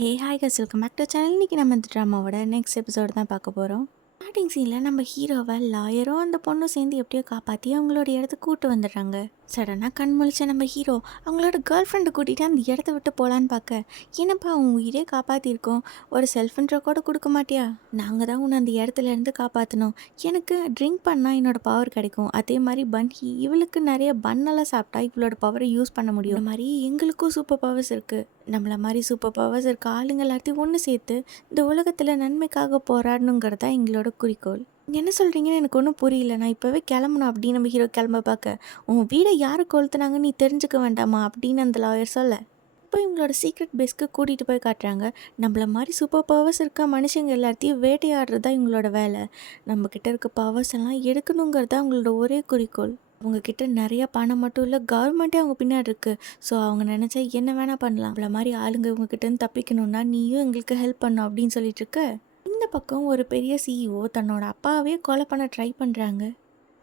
Hey hi கஸ் welcome back to channel. இன்றைக்கி நம்ம இந்த ட்ராமாவோட நெக்ஸ்ட் எபிசோடு தான் பார்க்க போகிறோம். ஸ்டார்டிங் சீனில் நம்ம ஹீரோவை லாயரும் அந்த பொண்ணும் சேர்ந்து எப்படியோ காப்பாற்றி அவங்களோட இடத்துக்கு கூட்டு வந்துடுறாங்க. சடனாக கண் முழிச்ச நம்ம ஹீரோ அவங்களோட கேர்ள் ஃப்ரெண்டை கூட்டிகிட்டு அந்த இடத்த விட்டு போகலான்னு பார்க்க, என்னப்பா அவங்க உயிரே காப்பாற்றிருக்கோம், ஒரு செல்ஃப் இன்ட்ரோ கூட கொடுக்க மாட்டியா? நாங்கள் தான் உன்னை அந்த இடத்துல இருந்து காப்பாற்றணும். எனக்கு ட்ரிங்க் பண்ணால் என்னோட பவர் கிடைக்கும், அதே மாதிரி பன்ஹி இவளுக்கு நிறைய பன்னெல்லாம் சாப்பிட்டா இவளோட பவரை யூஸ் பண்ண முடியும். இந்த மாதிரி எங்களுக்கும் சூப்பர் பவர்ஸ் இருக்குது. நம்மள மாதிரி சூப்பர் பவர்ஸ் இருக்க ஆளுங்க எல்லாத்தையும் ஒன்று சேர்த்து இந்த உலகத்தில் நன்மைக்காக போராடணுங்கிறது தான் எங்களோட குறிக்கோள். நீங்கள் என்ன சொல்கிறீங்கன்னு எனக்கு ஒன்றும் புரியல. நான் இப்போவே கிளம்பணும் அப்படின்னு நம்ம ஹீரோ கிளம்ப பார்க்க, உன் வீடை யார் கொளுத்துனாங்கன்னு நீ தெரிஞ்சுக்க வேண்டாமா அப்படின்னு அந்த லாயர் சொல்ல, இப்போ இவங்களோட சீக்ரெட் பேஸ்க்கு கூட்டிகிட்டு போய் காட்டுறாங்க. நம்மள மாதிரி சூப்பர் பவர்ஸ் இருக்க மனுஷங்க எல்லாத்தையும் வேட்டையாடுறது தான் இவங்களோட வேலை. நம்மக்கிட்ட இருக்க பவர்ஸ் எல்லாம் எடுக்கணுங்கிறது தான் அவங்களோட ஒரே குறிக்கோள். அவங்கக்கிட்ட நிறையா பணம் மட்டும் இல்லை, கவர்மெண்ட்டே அவங்க பின்னாடி இருக்குது. ஸோ அவங்க நினச்சா என்ன வேணால் பண்ணலாம். நம்மள மாதிரி ஆளுங்க இவங்ககிட்டேருந்து தப்பிக்கணுன்னா நீயும் எங்களுக்கு ஹெல்ப் பண்ணும் அப்படின்னு சொல்லிட்டு இருக்க. இந்த பக்கம் ஒரு பெரிய சிஇஓ தன்னோட அப்பாவே கொலை பண்ண ட்ரை பண்ணுறாங்க.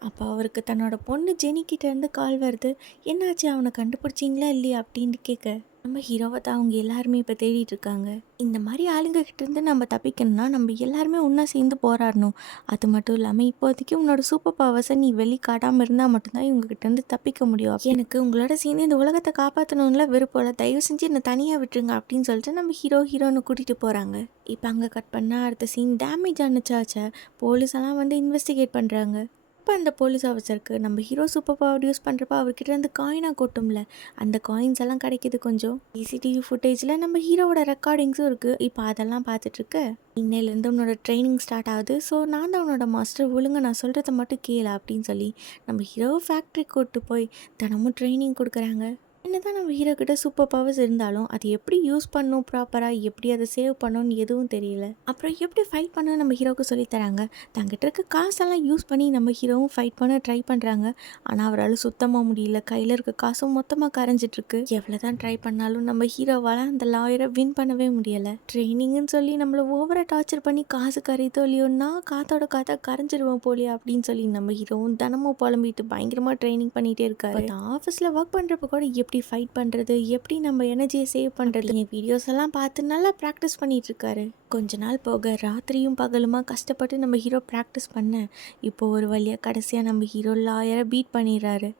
அப்போ அவருக்கு தன்னோட பொண்ணு ஜெனிக்கிட்டேருந்து கால் வருது. என்னாச்சு, அவனை கண்டுபிடிச்சிங்களா இல்லையா அப்படின்னு கேட்க, நம்ம ஹீரோவை தான் அவங்க எல்லாருமே இப்போ தேடிட்டு இருக்காங்க. இந்த மாதிரி ஆளுங்க கிட்டேருந்து நம்ம தப்பிக்கணும்னா நம்ம எல்லாருமே ஒன்றா சேர்ந்து போராடணும். அது மட்டும் இல்லாமல் இப்போதைக்கு உன்னோட சூப்பர் பவர்ஸை நீ வெளிக்காட்டாமல் இருந்தால் மட்டும்தான் இவங்ககிட்டேருந்து தப்பிக்க முடியும். எனக்கு உங்களோட சேர்ந்து இந்த உலகத்தை காப்பாற்றணும்ல விருப்பம் இல்லை, தயவு செஞ்சு என்னை தனியாக விட்டுருங்க அப்படின்னு சொல்லிட்டு நம்ம ஹீரோன்னு கூட்டிகிட்டு போகிறாங்க. இப்போ அங்கே கட் பண்ணால் அடுத்த சீன் டேமேஜ் ஆனிச்சாச்ச போலீஸ் எல்லாம் வந்து இன்வெஸ்டிகேட் பண்ணுறாங்க. இப்போ அந்த போலீஸ் ஆஃபீஸருக்கு நம்ம ஹீரோ சூப்பர் பவர் யூஸ் பண்ணுறப்ப அவர்கிட்ட இருந்து காயினாக கொட்டும்ல, அந்த காயின்ஸ் எல்லாம் கிடைக்கிது. கொஞ்சம் சிசிடிவி ஃபுட்டேஜில் நம்ம ஹீரோவோட ரெக்கார்டிங்ஸும் இருக்குது. இப்போ அதெல்லாம் பார்த்துட்ருக்க, இன்னையிலேருந்து உன்னோட ட்ரைனிங் ஸ்டார்ட் ஆகுது. ஸோ நான் தான் உன்னோட மாஸ்டர், ஒழுங்கு நான் சொல்கிறத மட்டும் கேளு அப்படின்னு சொல்லி நம்ம ஹீரோ ஃபேக்ட்ரி கூப்பிட்டு போய் தினமும் ட்ரைனிங் கொடுக்குறாங்க. என்ன தான் நம்ம ஹீரோ கிட்ட சூப்பர் பவர்ஸ் இருந்தாலும் அது எப்படி யூஸ் பண்ணணும், ப்ராப்பராக எப்படி அதை சேவ் பண்ணணும்னு எதுவும் தெரியல. அப்புறம் எப்படி ஃபைட் பண்ணணும் நம்ம ஹீரோவுக்கு சொல்லித்தராங்க. தங்கிட்ட இருக்க காசெல்லாம் யூஸ் பண்ணி நம்ம ஹீரோவும் ஃபைட் பண்ண ட்ரை பண்ணுறாங்க. ஆனால் அவரால் சுத்தமாக முடியல. கையில் இருக்க காசும் மொத்தமாக கரைஞ்சிட்ருக்கு. எவ்வளோ தான் ட்ரை பண்ணாலும் நம்ம ஹீரோவால் அந்த லாயரை வின் பண்ணவே முடியலை. ட்ரைனிங்னு சொல்லி நம்மளை ஓவராக டார்ச்சர் பண்ணி காசு கரையுதோ இல்லையோன்னா காத்தோட காத்தா கரைஞ்சிருவோம் போலியா அப்படின்னு சொல்லி நம்ம ஹீரோவும் தினமும் புலம்பிட்டு பயங்கரமாக ட்ரைனிங் பண்ணிகிட்டே இருக்காரு. ஆஃபீஸில் ஒர்க் பண்ணுறப்ப கூட எப்படி ஃபைட் பண்ணுறது, எப்படி நம்ம எனர்ஜியை சேவ் பண்ணுறது, வீடியோஸ் எல்லாம் பார்த்து நல்லா ப்ராக்டிஸ் பண்ணிகிட்டு இருக்காரு. கொஞ்ச நாள் போக ராத்திரியும் பகலுமா கஷ்டப்பட்டு நம்ம ஹீரோ ப்ராக்டிஸ் பண்ண இப்போ ஒரு வழியாக கடைசியாக நம்ம ஹீரோ லாயரை பீட் பண்ணிடுறாரு.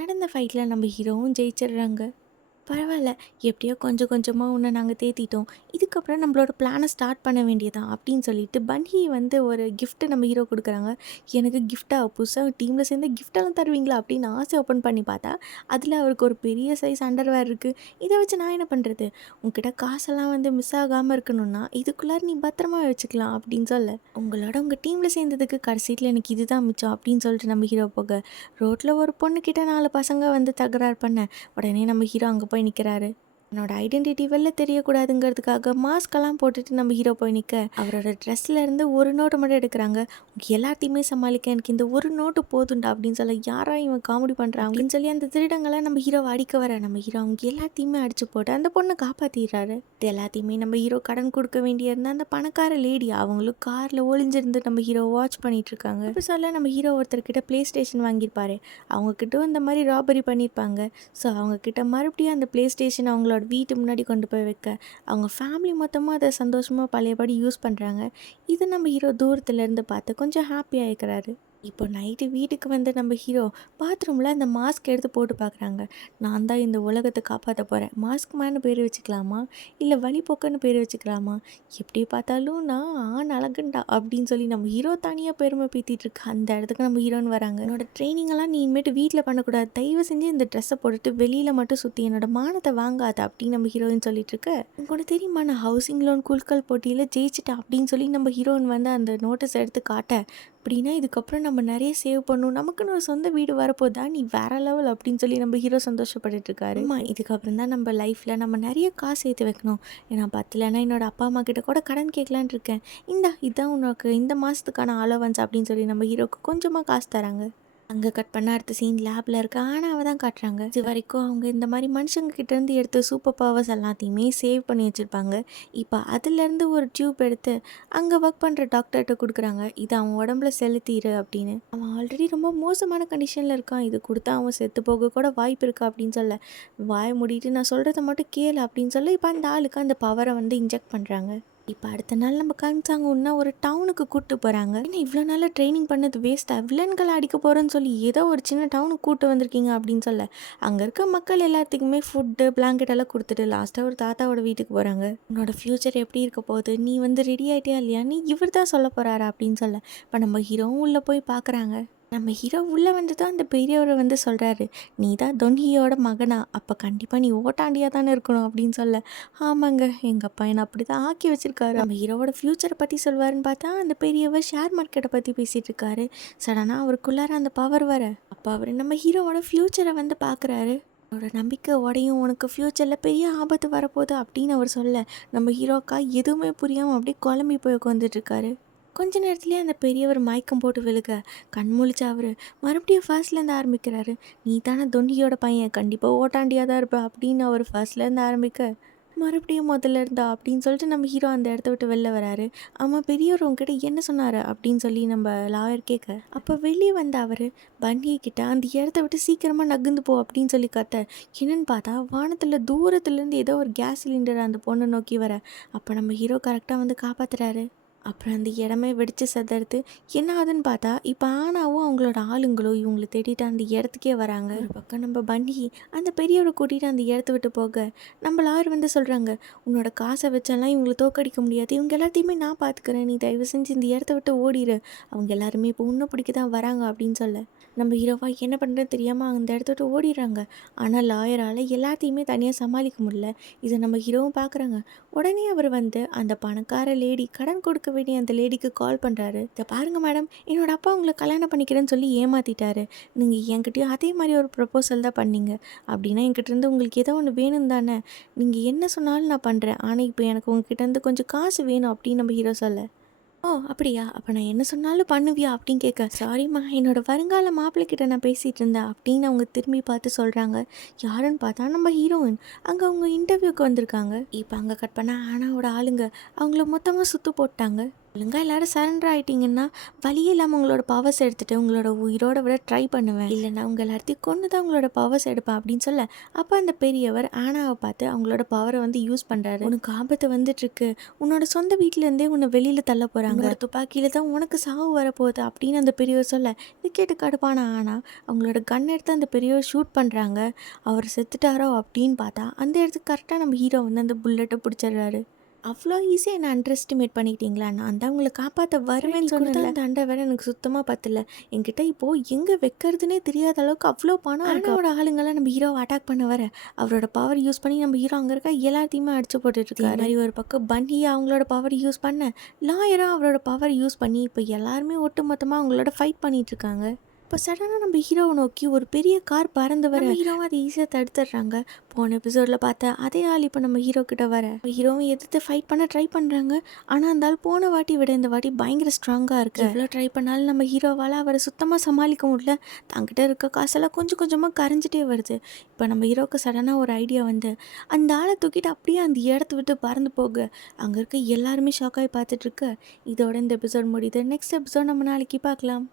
நடந்த ஃபைட்டில் நம்ம ஹீரோவும் ஜெயிச்சிடுறாங்க. பரவாயில்ல, எப்படியோ கொஞ்சம் கொஞ்சமாக உன்னை நாங்கள் தேத்திட்டோம், இதுக்கப்புறம் நம்மளோட பிளானை ஸ்டார்ட் பண்ண வேண்டியதான் அப்படின்னு சொல்லிட்டு பன்ஹி வந்து ஒரு கிஃப்ட்டு நம்ம ஹீரோ கொடுக்குறாங்க. எனக்கு கிஃப்டாக புதுசாக டீமில் சேர்ந்து கிஃப்டெல்லாம் தருவீங்களா அப்படின்னு ஆசை ஓப்பன் பண்ணி பார்த்தா அதில் அவருக்கு ஒரு பெரிய சைஸ் அண்டர்வேர் இருக்குது. இதை வச்சு நான் என்ன பண்ணுறது, உங்ககிட்ட காசெல்லாம் வந்து மிஸ் ஆகாமல் இருக்கணும்னா இதுக்குள்ளார நீ பத்திரமா வச்சுக்கலாம் அப்படின்னு சொல்ல, உங்களோட உங்கள் டீமில் சேர்ந்ததுக்கு கடைசியில் எனக்கு இதுதான் மிச்சம் அப்படின்னு சொல்லிட்டு நம்ம ஹீரோ போக ரோட்டில் ஒரு பொண்ணுக்கிட்ட 4 பசங்க வந்து தகராறு பண்ண உடனே நம்ம ஹீரோ அங்கே போய் நிற்கிறாரு. என்னோட ஐடென்டிட்டி வெளில தெரியக்கூடாதுங்கிறதுக்காக மாஸ்கெல்லாம் போட்டுட்டு நம்ம ஹீரோ போய் நிற்க அவரோட ட்ரெஸ்ஸில் இருந்து ஒரு நோட்டு மட்டும் எடுக்கிறாங்க. எல்லாத்தையுமே சமாளிக்க எனக்கு இந்த ஒரு நோட்டு போதுண்டா அப்படின்னு சொல்ல, யாரா இவன் காமெடி பண்ணுறான் அப்படின்னு சொல்லி அந்த திருடங்களை நம்ம ஹீரோவை அடிக்க வர நம்ம ஹீரோ அவங்க எல்லாத்தையுமே அடிச்சு போட்டு அந்த பொண்ணை காப்பாற்றிடுறாரு. இது எல்லாத்தையுமே நம்ம ஹீரோ கடன் கொடுக்க வேண்டியிருந்த அந்த பணக்கார லேடி அவங்களும் காரில் ஒளிஞ்சிருந்து நம்ம ஹீரோ வாட்ச் பண்ணிட்டு இருக்காங்க. இப்போ சொல்ல நம்ம ஹீரோ ஒருத்தர்கிட்ட ப்ளே ஸ்டேஷன் வாங்கியிருப்பாரு, அவங்கக்கிட்ட இந்த மாதிரி ராபரி பண்ணியிருப்பாங்க. ஸோ அவங்கக்கிட்ட மறுபடியும் அந்த ப்ளே ஸ்டேஷன் அவங்களோட வீட்டு முன்னாடி கொண்டு போய் வைக்க அவங்க ஃபேமிலி மொத்தமாக அதை சந்தோஷமாக பழையபடி யூஸ் பண்ணுறாங்க. இது நம்ம ஹீரோ தூரத்துலேருந்து பார்த்து கொஞ்சம் ஹாப்பியாக இருக்கிறாரு. இப்போ நைட்டு வீட்டுக்கு வந்து நம்ம ஹீரோ பாத்ரூமில் அந்த மாஸ்க் எடுத்து போட்டு பார்க்குறாங்க. நான் தான் இந்த உலகத்தை காப்பாற்ற போகிறேன், மாஸ்க் மேனு பேர் வச்சுக்கலாமா இல்லை வழிபோக்குன்னு பேர் வச்சுக்கலாமா, எப்படி பார்த்தாலும் நான் அழகுண்டா அப்படின்னு சொல்லி நம்ம ஹீரோ தனியாக பெருமை பீத்திட்டு இருக்கு. அந்த இடத்துக்கு நம்ம ஹீரோன்னு வராங்க. என்னோட ட்ரைனிங்கெல்லாம் நீ இனிமேட்டு வீட்டில் பண்ணக்கூடாது, தயவு செஞ்சு இந்த ட்ரெஸ்ஸை போட்டுட்டு வெளியில் மட்டும் சுற்றி என்னோட மானத்தை வாங்காத அப்படின்னு நம்ம ஹீரோயின் சொல்லிட்டு இருக்கு. உங்களுக்கு தெரியுமா, நான் ஹவுசிங் லோன் குழுக்கள் போட்டியில் ஜெயிச்சிட்டேன் அப்படின்னு சொல்லி நம்ம ஹீரோயின் வந்து அந்த நோட்டீஸ் எடுத்து காட்ட, அப்படின்னா இதுக்கப்புறம் நம்ம நிறைய சேவ் பண்ணணும், நமக்குன்னு ஒரு சொந்த வீடு வரப்போதா, நீ வேற லெவல் அப்படின்னு சொல்லி நம்ம ஹீரோ சந்தோஷப்பட்டுட்டு இருக்காரு. இதுக்கப்புறம் தான் நம்ம லைஃப்பில் நம்ம நிறைய காசு சேர்த்து வைக்கணும். ஏன்னா பத்தலைன்னா என்னோட அப்பா அம்மா கிட்ட கூட கடன் கேட்கலான் இருக்கேன், இதான் உனக்கு இந்த மாதத்துக்கான அலவன்ஸ் அப்படின்னு சொல்லி நம்ம ஹீரோக்கு கொஞ்சமாக காசு தராங்க. அங்கே கட் பண்ண அடுத்த சீன் லேபில் இருக்க ஆனாவை தான் காட்டுறாங்க. இது வரைக்கும் அவங்க இந்த மாதிரி மனுஷங்க கிட்டேருந்து எடுத்த சூப்பர் பவர்ஸ் எல்லாத்தையுமே சேவ் பண்ணி வச்சுருப்பாங்க. இப்போ அதுலேருந்து ஒரு டியூப் எடுத்து அங்கே ஒர்க் பண்ணுற டாக்டர்கிட்ட கொடுக்குறாங்க. இது அவன் உடம்புல செலுத்திடு அப்படின்னு. அவன் ஆல்ரெடி ரொம்ப மோசமான கண்டிஷனில் இருக்கான். இது கொடுத்தா அவன் செத்து போக கூட வாய்ப்பு இருக்கா அப்படின்னு சொல்ல, வாயை மூடிட்டு நான் சொல்கிறத மட்டும் கேளு அப்படின்னு சொல்ல, இப்போ அந்த ஆளுக்கு அந்த பவரை வந்து இன்ஜெக்ட் பண்ணுறாங்க. இப்போ அடுத்த நாள் நம்ம கன்சாங்குன்னா ஒரு டவுனுக்கு கூப்பிட்டு போகிறாங்க. ஏன்னா இவ்வளோ நாளாக ட்ரைனிங் பண்ணது வேஸ்ட்டாக, வில்லன்களை அடிக்க போகிறோன்னு சொல்லி ஏதோ ஒரு சின்ன டவுனுக்கு கூப்பிட்டு வந்திருக்கீங்க அப்படின்னு சொல்ல, அங்கே இருக்க மக்கள் எல்லாத்துக்குமே ஃபுட்டு பிளாங்கெட் எல்லாம் கொடுத்துட்டு லாஸ்ட்டாக ஒரு தாத்தாவோட வீட்டுக்கு போகிறாங்க. உன்னோட ஃப்யூச்சர் எப்படி இருக்க போகுது, நீ வந்து ரெடி ஆகிட்டியா இல்லையா, நீ இவர் தான் சொல்ல போகிறாரா அப்படின்னு சொல்ல, இப்போ நம்ம ஹீரோவும் உள்ளே போய் பார்க்குறாங்க. நம்ம ஹீரோ உள்ளே வந்ததும் அந்த பெரியவரை வந்து சொல்கிறாரு, நீ தான் தொன்ஹியோட மகனா, அப்போ கண்டிப்பாக நீ ஓட்டாண்டியாக தானே இருக்கணும் அப்படின்னு சொல்ல, ஆமாங்க எங்கள் அப்பா என்னை அப்படி தான் ஆக்கி வச்சிருக்காரு. நம்ம ஹீரோவோட ஃப்யூச்சரை பற்றி சொல்வாருன்னு பார்த்தா அந்த பெரியவர் ஷேர் மார்க்கெட்டை பற்றி பேசிகிட்டு இருக்காரு. சடனாக அவருக்குள்ளார அந்த பவர் வர, அப்போ அவர் நம்ம ஹீரோவோட ஃப்யூச்சரை வந்து பார்க்குறாரு. அவரோட நம்பிக்கை உடையும், உனக்கு ஃப்யூச்சரில் பெரிய ஆபத்து வரப்போகுது அப்படின்னு அவர் சொல்ல, நம்ம ஹீரோக்கா எதுவுமே புரியாமல் அப்படியே குழம்பி போய் உட்காந்துட்ருக்காரு. கொஞ்ச நேரத்துலேயே அந்த பெரியவர் மயக்கம் போட்டு விழுக, கண் முழிச்ச அவர் மறுபடியும் ஃபர்ஸ்ட்லேருந்து ஆரம்பிக்கிறாரு. நீ தானே தொண்டியோட பையன், கண்டிப்பாக ஓட்டாண்டியாக தான் இருப்ப அப்படின்னு அவர் ஃபர்ஸ்ட்லேருந்து ஆரம்பிக்க, மறுபடியும் முதல்ல இருந்தா அப்படின்னு சொல்லிட்டு நம்ம ஹீரோ அந்த இடத்த விட்டு வெளில வராரு. ஆமாம் பெரியவர் உங்ககிட்ட என்ன சொன்னார் அப்படின்னு சொல்லி நம்ம லாயர் கேட்க, அப்போ வெளியே வந்த அவர் பன்னியை கிட்ட அந்த இடத்த விட்டு சீக்கிரமாக நகர்ந்து போ அப்படின்னு சொல்லி கத்த, என்னன்னு பார்த்தா வானத்தில் தூரத்துலேருந்து ஏதோ ஒரு கேஸ் சிலிண்டர் அந்த பொண்ணை நோக்கி வர, அப்போ நம்ம ஹீரோ கரெக்டாக வந்து காப்பாற்றுறாரு. அப்புறம் அந்த இடமே வெடித்து செதறுது. என்ன ஆகுதுன்னு பார்த்தா இப்போ ஆனாவும் அவங்களோட ஆளுங்களும் இவங்களை தேடிட்டு அந்த இடத்துக்கே வராங்க. ஒரு பக்கம் நம்ம பன்னி அந்த பெரியவரை கூட்டிகிட்டு அந்த இடத்த விட்டு போக, நம்ம லாயர் வந்து சொல்கிறாங்க, உன்னோட காசை வச்செல்லாம் இவங்களை தோக்கடிக்க முடியாது, இவங்க எல்லாத்தையுமே நான் பார்த்துக்கிறேன், நீ தயவு செஞ்சு இந்த இடத்த விட்டு ஓடிடு, அவங்க எல்லாருமே இப்போ உன்னை பிடிக்க தான் வராங்க அப்படின்னு சொல்ல, நம்ம ஹீரோவா என்ன பண்ணுறதுன்னு தெரியாமல் அந்த இடத்த விட்டு ஓடிடுறாங்க. ஆனால் லாயரால் எல்லாத்தையுமே தனியாக சமாளிக்க முடியல. இதை நம்ம ஹீரோவும் பார்க்குறாங்க. உடனே அவர் வந்து அந்த பணக்கார லேடி கடன் கொடுக்க வேண்டிய அந்த லேடிக்கு கால் பண்ணுறாரு. இதை பாருங்கள் மேடம், என்னோட அப்பா உங்களை கல்யாணம் பண்ணிக்கிறேன்னு சொல்லி ஏமாற்றிட்டாரு. நீங்கள் என்கிட்டயும் அதே மாதிரி ஒரு ப்ரப்போசல் தான் பண்ணீங்க. அப்படின்னா என்கிட்டேருந்து உங்களுக்கு ஏதோ ஒன்று வேணும் தானே, நீங்கள் என்ன சொன்னாலும் நான் பண்ணுறேன், ஆனால் இப்போ எனக்கு உங்ககிட்டேருந்து கொஞ்சம் காசு வேணும் அப்படின்னு நம்ம ஹீரோ சொல்ல, ஓ அப்படியா, அப்போ நான் என்ன சொன்னாலும் பண்ணுவியா அப்படின்னு கேட்க, சாரிம்மா என்னோட வருங்கால மாப்பிள்ளைக்கிட்ட நான் பேசிகிட்டு இருந்தேன் அப்படின்னு அவங்க திரும்பி பார்த்து சொல்கிறாங்க. யாருன்னு பார்த்தா நம்ம ஹீரோயின் அங்கே அவங்க இன்டர்வியூக்கு வந்திருக்காங்க. இப்போ அங்கே கட் பண்ண ஆனாவோட ஆளுங்க அவங்கள மொத்தமாக சுற்று போட்டாங்க. ஒழுங்காக எல்லோரும் சரண்டர் ஆகிட்டிங்கன்னா வழியே இல்லாமல் உங்களோட பவர்ஸ் எடுத்துகிட்டு உங்களோட உயிரோட விட ட்ரை பண்ணுவேன், இல்லைன்னா உங்கள் எல்லாத்தையும் கொண்டு தான் உங்களோட பவர்ஸ் எடுப்பேன் அப்படின்னு சொல்ல, அப்போ அந்த பெரியவர் ஆனாவை பார்த்து அவங்களோட பவரை வந்து யூஸ் பண்ணுறாரு. உனக்கு ஆபத்து வந்துட்டுருக்கு, உன்னோட சொந்த வீட்டிலேருந்தே உன்னை வெளியில் தள்ள போகிறாங்க, துப்பாக்கியில் தான் உனக்கு சாவு வரப்போகுது அப்படின்னு அந்த பெரியவர் சொல்ல, இது கேட்டு கடுப்பான ஆனா அவங்களோட கன் எடுத்து அந்த பெரியவர் ஷூட் பண்ணுறாங்க. அவர் செத்துட்டாரோ அப்படின்னு பார்த்தா அந்த இடத்துக்கு கரெக்டாக நம்ம ஹீரோ வந்து அந்த புல்லட்டை பிடிச்சிடுறாரு. அவ்வளோ ஈஸியாக என்ன அண்டர் எஸ்டிமேட் பண்ணிக்கிட்டீங்களா, நான் தான் உங்களை காப்பாற்ற வருவேன்னு சொன்னேன். அந்த அண்டை வேற எனக்கு சுத்தமாக பத்தல, என்கிட்ட இப்போது எங்கே வைக்கிறதுனே தெரியாத அளவுக்கு அவ்வளோ பணம். அவனோட ஆளுங்கெல்லாம் நம்ம ஹீரோவை அட்டாக் பண்ண வர அவரோட பவர் யூஸ் பண்ணி நம்ம ஹீரோ அங்கே இருக்க எல்லாத்தையுமே அடிச்சு போட்டுட்ருக்காரு. மாதிரி ஒரு பக்கம் பன்னியை அவங்களோட பவர் யூஸ் பண்ண, லாயராக அவரோட பவர் யூஸ் பண்ணி இப்போ எல்லாருமே ஒட்டு மொத்தமாக அவங்களோட ஃபைட் பண்ணிகிட்ருக்காங்க. இப்போ சடனாக நம்ம ஹீரோவை நோக்கி ஒரு பெரிய கார் பறந்து வர, ஹீரோவை அதை ஈஸியாக தடுத்துடுறாங்க. போன எபிசோடில் பார்த்தா அதே ஆள் இப்போ நம்ம ஹீரோ கிட்ட வர, ஹீரோவை எதிர்த்து ஃபைட் பண்ண ட்ரை பண்ணுறாங்க. ஆனால் அந்த ஆள் போன வாட்டி விட இந்த வாட்டி பயங்கர ஸ்ட்ராங்காக இருக்குது. எவ்வளோ ட்ரை பண்ணாலும் நம்ம ஹீரோவால் அவரை சுத்தமாக சமாளிக்க முடியல. தங்கிட்ட இருக்க காசெல்லாம் கொஞ்சம் கொஞ்சமாக கரைஞ்சிட்டே வருது. இப்போ நம்ம ஹீரோவுக்கு சடனாக ஒரு ஐடியா வந்து அந்த ஆளை தூக்கிட்டு அப்படியே அந்த இடத்த விட்டு பறந்து போக, அங்கே இருக்க எல்லாருமே ஷாக்காகி பார்த்துட்ருக்கு. இதோட இந்த எபிசோட் முடியுது. நெக்ஸ்ட் எபிசோட் நம்ம நாளைக்கு பார்க்கலாம்.